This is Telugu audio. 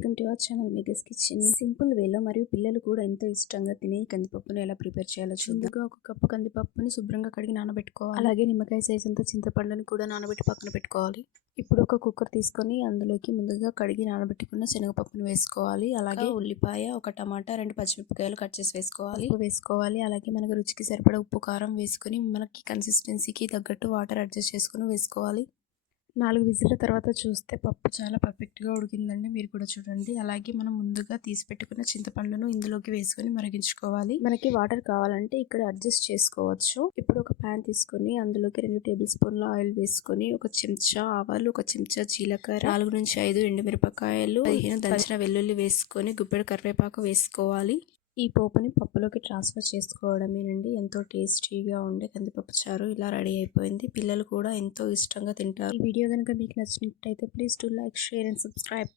వెల్కమ్ టు అవర్ ఛానల్ మెగస్ కిచెన్. సింపుల్ వేలో మరియు పిల్లలు కూడా ఎంతో ఇష్టంగా తినే కందిపప్పును ఎలా ప్రిపేర్ చేయాలో ముందుగా ఒక కప్పు కందిపప్పుని శుభ్రంగా కడిగి నానబెట్టుకోవాలి. అలాగే నిమ్మకాయ సైజ్ అంతా చింతపండుని కూడా నానబెట్టి పక్కన పెట్టుకోవాలి. ఇప్పుడు ఒక కుక్కర్ తీసుకొని అందులోకి ముందుగా కడిగి నానబెట్టుకున్న శనగపప్పును వేసుకోవాలి. అలాగే ఉల్లిపాయ ఒక టమాటా రెండు పచ్చిమిరపకాయలు కట్ చేసి వేసుకోవాలి. వేసుకోవాలి. అలాగే మనకు రుచికి సరిపడా ఉప్పు కారం వేసుకొని మనకి కన్సిస్టెన్సీకి తగ్గట్టు వాటర్ అడ్జస్ట్ చేసుకొని వేసుకోవాలి. నాలుగు విజిల్ల తర్వాత చూస్తే పప్పు చాలా పర్ఫెక్ట్గా ఉడికిందండి. మీరు కూడా చూడండి. అలాగే మనం ముందుగా తీసి పెట్టుకున్న చింతపండును ఇందులోకి వేసుకొని మరిగించుకోవాలి. మనకి వాటర్ కావాలంటే ఇక్కడ అడ్జస్ట్ చేసుకోవచ్చు. ఇప్పుడు ఒక ప్యాన్ తీసుకొని అందులోకి రెండు టేబుల్ స్పూన్ల ఆయిల్ వేసుకొని ఒక చెంచా ఆవాలు ఒక చెంచా జీలకర్ర నాలుగు నుంచి ఐదు ఎండుమిరపకాయలు పదిహేను దంచిన వెల్లుల్లి వేసుకొని గుప్పెడు కరివేపాకు వేసుకోవాలి. ఈ పోపుని పప్పులోకి ట్రాన్స్ఫర్ చేసుకోవడమేనండి. ఎంతో టేస్టీగా ఉండే కందిపప్పు చారు ఇలా రెడీ అయిపోయింది. పిల్లలు కూడా ఎంతో ఇష్టంగా తింటారు. ఈ వీడియో కనుక మీకు నచ్చినట్టయితే please to like share and subscribe.